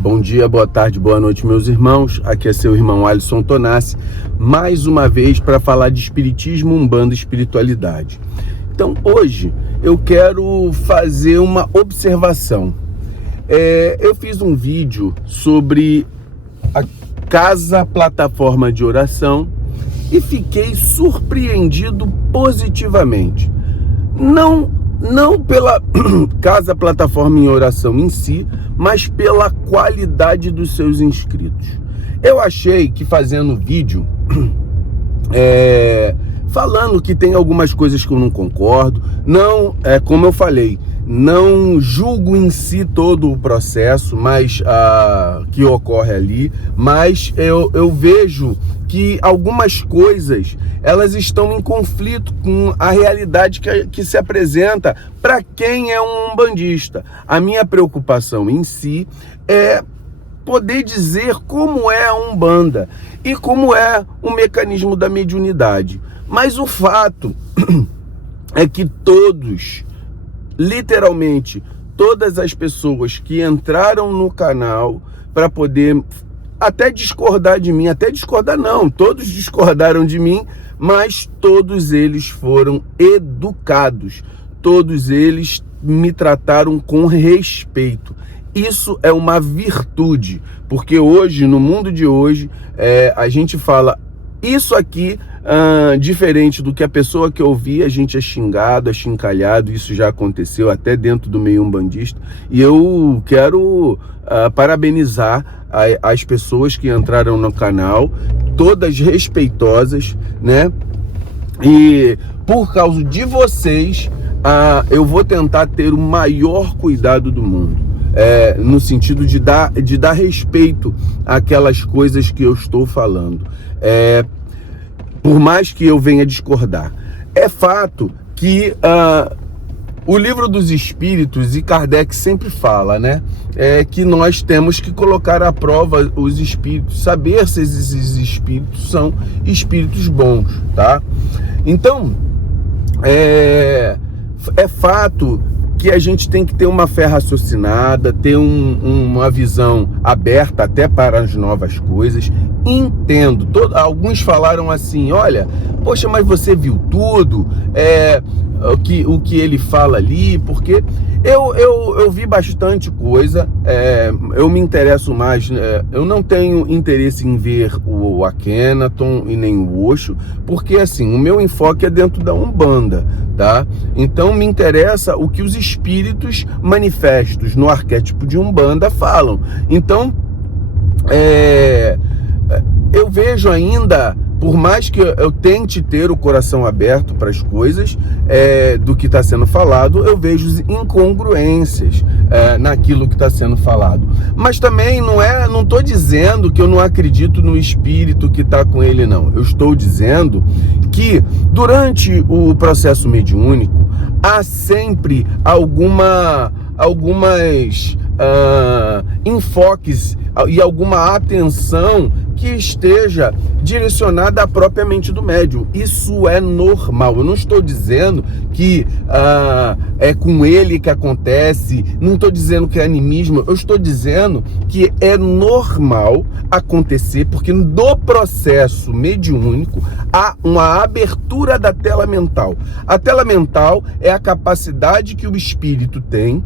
Bom dia, boa tarde, boa noite, meus irmãos. Aqui é seu irmão Alisson Tonassi, mais uma vez para falar de espiritismo, umbanda e espiritualidade. Então, hoje eu quero fazer uma observação. Eu fiz um vídeo sobre a Casa Plataforma de Oração e fiquei surpreendido positivamente. Não pela Casa Plataforma em Oração em si, mas pela qualidade dos seus inscritos. Eu achei que fazendo vídeo, falando que tem algumas coisas que eu não concordo, como eu falei, não julgo em si todo o processo que ocorre ali, mas eu vejo que algumas coisas elas estão em conflito com a realidade que se apresenta para quem é um umbandista. A minha preocupação em si é poder dizer como é a Umbanda e como é o mecanismo da mediunidade. Mas o fato é que literalmente todas as pessoas que entraram no canal para poder até discordar de mim, todos discordaram de mim, mas todos eles foram educados, todos eles me trataram com respeito. Isso é uma virtude, porque hoje, no mundo de hoje, a gente fala isso aqui, diferente do que a pessoa que ouvia, a gente é xingado, é chincalhado. Isso já aconteceu até dentro do meio umbandista, e eu quero parabenizar as pessoas que entraram no canal, todas respeitosas, né? E por causa de vocês, eu vou tentar ter o maior cuidado do mundo, no sentido de dar respeito àquelas coisas que eu estou falando, por mais que eu venha discordar. É fato que o Livro dos Espíritos, e Kardec sempre fala, né, que nós temos que colocar à prova os espíritos, saber se esses espíritos são espíritos bons, tá? Então, é fato que a gente tem que ter uma fé raciocinada, ter uma visão aberta até para as novas coisas. Entendo, alguns falaram assim, olha, poxa, mas você viu tudo, o que ele fala ali, porque eu vi bastante coisa, eu me interesso mais, eu não tenho interesse em ver o Akhenaton e nem o Osho, porque assim, o meu enfoque é dentro da Umbanda, tá? Então me interessa o que os espíritos manifestos no arquétipo de Umbanda falam. Então, eu vejo ainda, por mais que eu tente ter o coração aberto para as coisas do que está sendo falado, eu vejo incongruências naquilo que está sendo falado. Mas também não estou dizendo que eu não acredito no espírito que está com ele, não. Eu estou dizendo que durante o processo mediúnico há sempre algumas enfoques e alguma atenção que esteja direcionada à própria mente do médium. Isso é normal. Eu não estou dizendo que é com ele que acontece, não estou dizendo que é animismo, eu estou dizendo que é normal acontecer, porque no processo mediúnico há uma abertura da tela mental. A tela mental é a capacidade que o espírito tem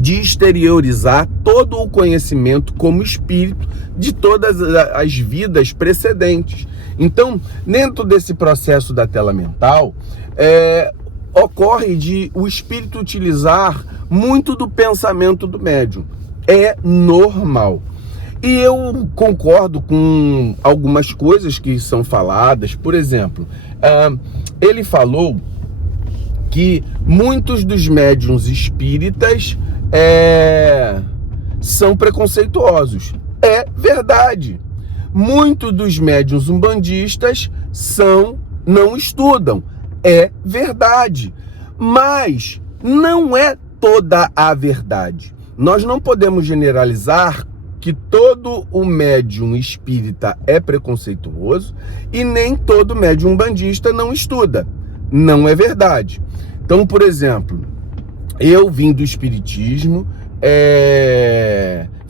de exteriorizar todo o conhecimento como espírito de todas as vidas precedentes. Então, dentro desse processo da tela mental, ocorre de o espírito utilizar muito do pensamento do médium. É normal. E eu concordo com algumas coisas que são faladas. Por exemplo, ele falou que muitos dos médiuns espíritas são preconceituosos. É verdade. Muitos dos médiuns umbandistas não estudam. É verdade. Mas não é toda a verdade. Nós não podemos generalizar que todo o médium espírita é preconceituoso e nem todo médium umbandista não estuda. Não é verdade. Então, por exemplo, eu vim do espiritismo,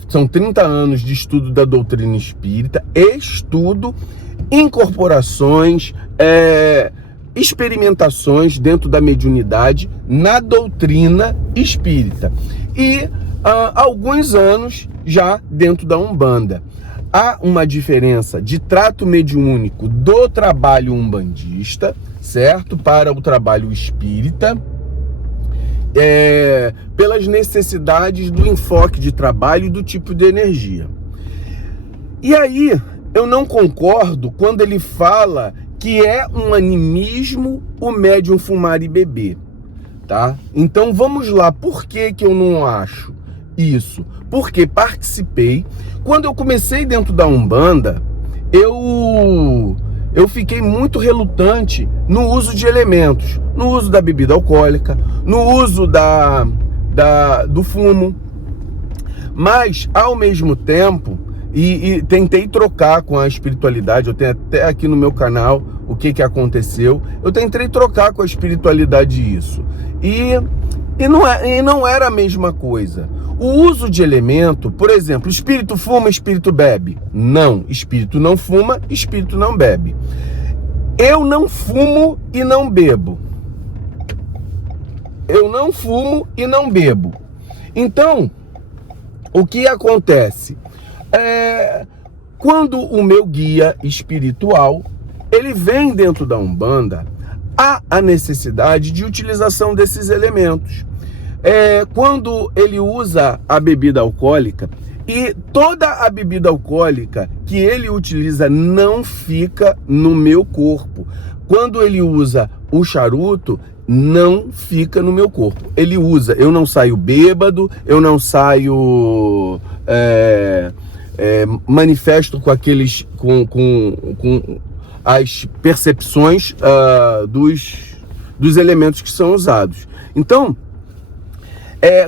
são 30 anos de estudo da doutrina espírita, estudo, incorporações, experimentações dentro da mediunidade na doutrina espírita. E alguns anos já dentro da Umbanda. Há uma diferença de trato mediúnico do trabalho umbandista, certo? Para o trabalho espírita, pelas necessidades do enfoque de trabalho e do tipo de energia. E aí, eu não concordo quando ele fala que é um animismo o médium fumar e beber, tá? Então vamos lá, por que que eu não acho isso? Porque participei, quando eu comecei dentro da Umbanda, eu fiquei muito relutante no uso de elementos, no uso da bebida alcoólica, no uso do fumo, mas ao mesmo tempo, e tentei trocar com a espiritualidade, eu tenho até aqui no meu canal o que aconteceu, eu tentei trocar com a espiritualidade isso, e não era a mesma coisa. O uso de elemento, por exemplo, espírito fuma, espírito bebe. Não, espírito não fuma, espírito não bebe. Eu não fumo e não bebo. Eu não fumo e não bebo. Então, o que acontece? Quando o meu guia espiritual, ele vem dentro da Umbanda, há a necessidade de utilização desses elementos. Quando ele usa a bebida alcoólica, e toda a bebida alcoólica que ele utiliza não fica no meu corpo. Quando ele usa o charuto, não fica no meu corpo. Ele usa, eu não saio bêbado, eu não saio manifesto com aqueles, com as percepções dos elementos que são usados. Então,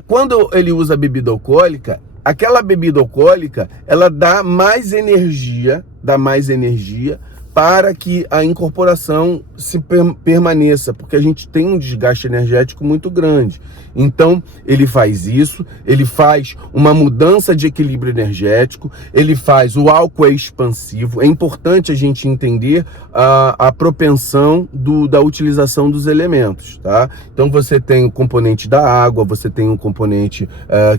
quando ele usa a bebida alcoólica, aquela bebida alcoólica, ela dá mais energia para que a incorporação permaneça, porque a gente tem um desgaste energético muito grande. Então, ele faz isso, ele faz uma mudança de equilíbrio energético, o álcool é expansivo. É importante a gente entender a propensão da utilização dos elementos, tá? Então, você tem o componente da água, você tem um componente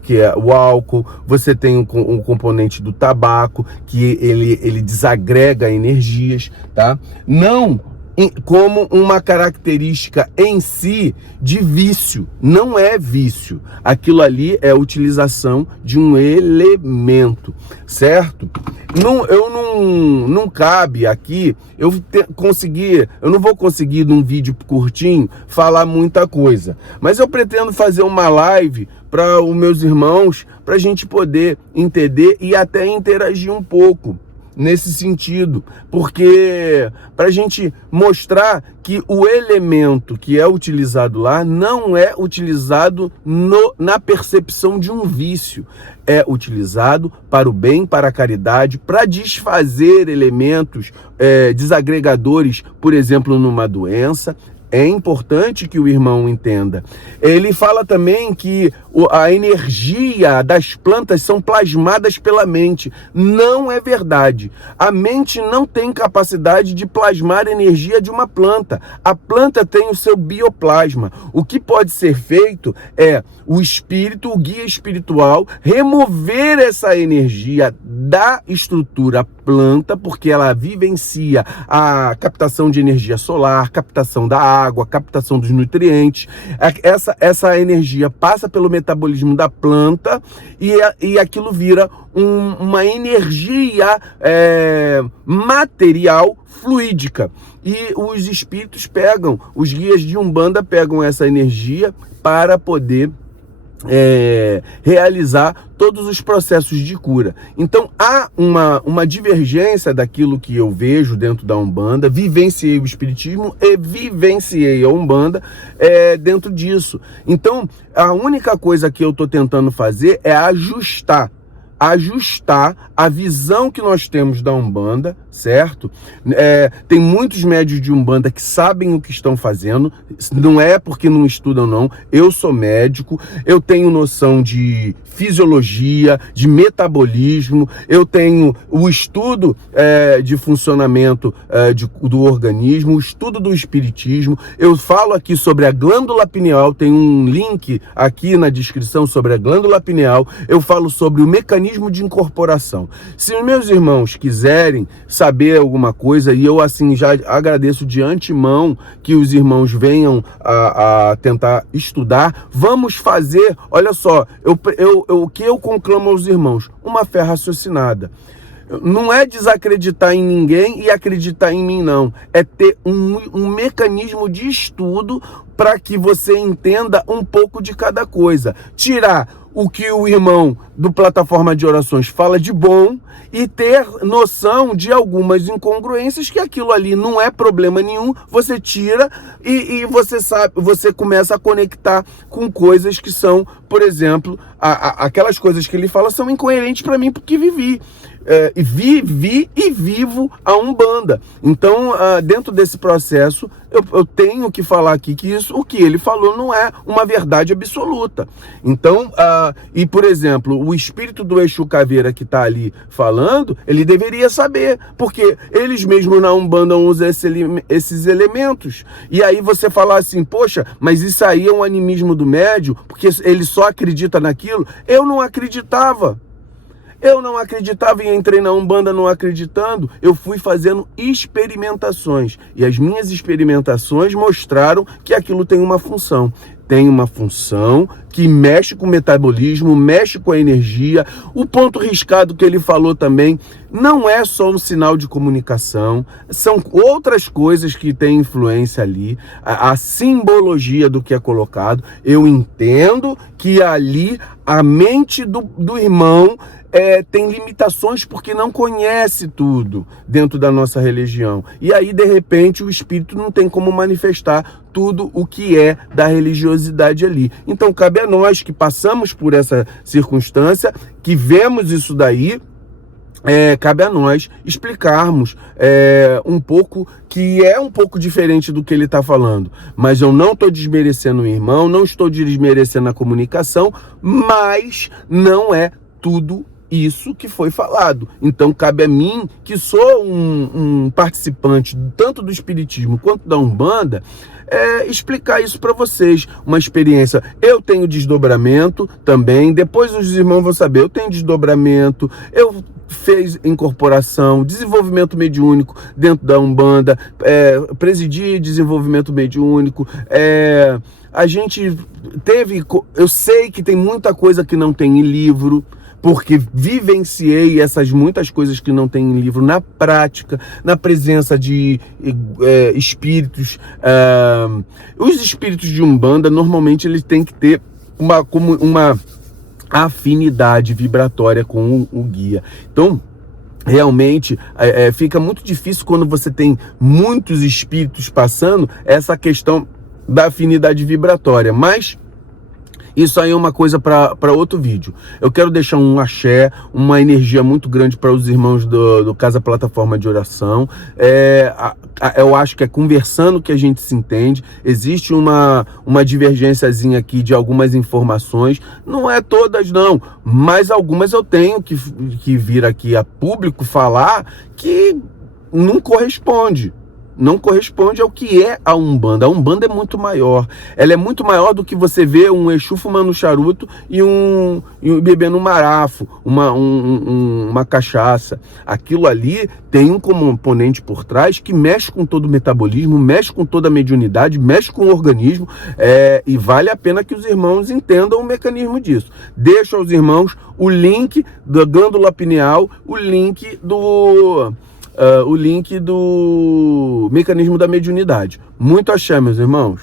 que é o álcool, você tem um componente do tabaco, que ele desagrega energias, tá? Não como uma característica em si de vício. Não é vício. Aquilo ali é a utilização de um elemento, certo? Não cabe aqui eu não vou conseguir num vídeo curtinho falar muita coisa, mas eu pretendo fazer uma live para os meus irmãos, para a gente poder entender e até interagir um pouco nesse sentido, porque para a gente mostrar que o elemento que é utilizado lá não é utilizado na percepção de um vício, é utilizado para o bem, para a caridade, para desfazer elementos desagregadores, por exemplo, numa doença. É importante que o irmão entenda. Ele fala também que a energia das plantas são plasmadas pela mente. Não é verdade. A mente não tem capacidade de plasmar a energia de uma planta. A planta tem o seu bioplasma. O que pode ser feito é o espírito, o guia espiritual, remover essa energia da estrutura planta, porque ela vivencia a captação de energia solar, captação da água, captação dos nutrientes. Essa energia passa pelo metabolismo da planta e aquilo vira uma energia material fluídica. E os espíritos os guias de Umbanda pegam essa energia para poder realizar todos os processos de cura. Então há uma divergência daquilo que eu vejo dentro da Umbanda. Vivenciei o espiritismo e vivenciei a Umbanda dentro disso. Então a única coisa que eu estou tentando fazer é ajustar ajustar a visão que nós temos da Umbanda, certo? Tem muitos médios de Umbanda que sabem o que estão fazendo, não é porque não estudam não, eu sou médico, eu tenho noção de fisiologia, de metabolismo, eu tenho o estudo de funcionamento do organismo, o estudo do espiritismo, eu falo aqui sobre a glândula pineal, tem um link aqui na descrição sobre a glândula pineal, eu falo sobre o mecanismo de incorporação. Se os meus irmãos quiserem saber alguma coisa, e eu assim já agradeço de antemão que os irmãos venham a tentar estudar, vamos fazer, olha só, o que eu conclamo aos irmãos? Uma fé raciocinada. Não é desacreditar em ninguém e acreditar em mim, não. É ter um mecanismo de estudo para que você entenda um pouco de cada coisa. Tirar o que o irmão do Plataforma de Orações fala de bom e ter noção de algumas incongruências, que aquilo ali não é problema nenhum, você tira e você sabe, você começa a conectar com coisas que são, por exemplo, aquelas coisas que ele fala são incoerentes para mim porque vivi. Vivi e vivo a Umbanda. Então, dentro desse processo, eu tenho que falar aqui que o que ele falou não é uma verdade absoluta. Então, e por exemplo, o espírito do Exu Caveira que está ali falando, ele deveria saber, porque eles mesmos na Umbanda usam esses elementos. E aí você falar assim, poxa, mas isso aí é um animismo do médium, porque ele só acredita naquilo. Eu não acreditava. Eu não acreditava e entrei na Umbanda não acreditando, eu fui fazendo experimentações. E as minhas experimentações mostraram que aquilo tem uma função. Tem uma função que mexe com o metabolismo, mexe com a energia. O ponto riscado que ele falou também não é só um sinal de comunicação, são outras coisas que têm influência ali. A simbologia do que é colocado. Eu entendo que ali a mente do irmão tem limitações porque não conhece tudo dentro da nossa religião. E aí, de repente, o espírito não tem como manifestar tudo o que é da religiosidade ali. Então, cabe a nós que passamos por essa circunstância, que vemos isso daí, cabe a nós explicarmos um pouco, que é um pouco diferente do que ele está falando. Mas eu não estou desmerecendo o irmão, não estou desmerecendo a comunicação, mas não é tudo isso que foi falado. Então cabe a mim, que sou um participante tanto do espiritismo quanto da Umbanda, explicar isso para vocês, uma experiência. Eu tenho desdobramento também, depois os irmãos vão saber, eu tenho desdobramento, eu fiz incorporação, desenvolvimento mediúnico dentro da Umbanda, presidi desenvolvimento mediúnico, a gente teve, eu sei que tem muita coisa que não tem em livro, porque vivenciei essas muitas coisas que não tem em livro na prática, na presença de espíritos. Os espíritos de Umbanda, normalmente, eles têm que ter uma afinidade vibratória com o guia. Então, realmente, fica muito difícil quando você tem muitos espíritos passando essa questão da afinidade vibratória, mas isso aí é uma coisa para outro vídeo. Eu quero deixar um axé, uma energia muito grande para os irmãos do Casa Plataforma de Oração. Eu acho que é conversando que a gente se entende. Existe uma divergênciazinha aqui de algumas informações. Não é todas, não. Mas algumas eu tenho que vir aqui a público falar que não corresponde. Não corresponde ao que é a Umbanda. A Umbanda é muito maior. Ela é muito maior do que você vê um Exu fumando charuto e um bebendo um marafo, uma cachaça. Aquilo ali tem um componente por trás que mexe com todo o metabolismo, mexe com toda a mediunidade, mexe com o organismo, e vale a pena que os irmãos entendam o mecanismo disso. Deixo aos irmãos o link da glândula pineal, o link do mecanismo da mediunidade. Muito axé, meus irmãos.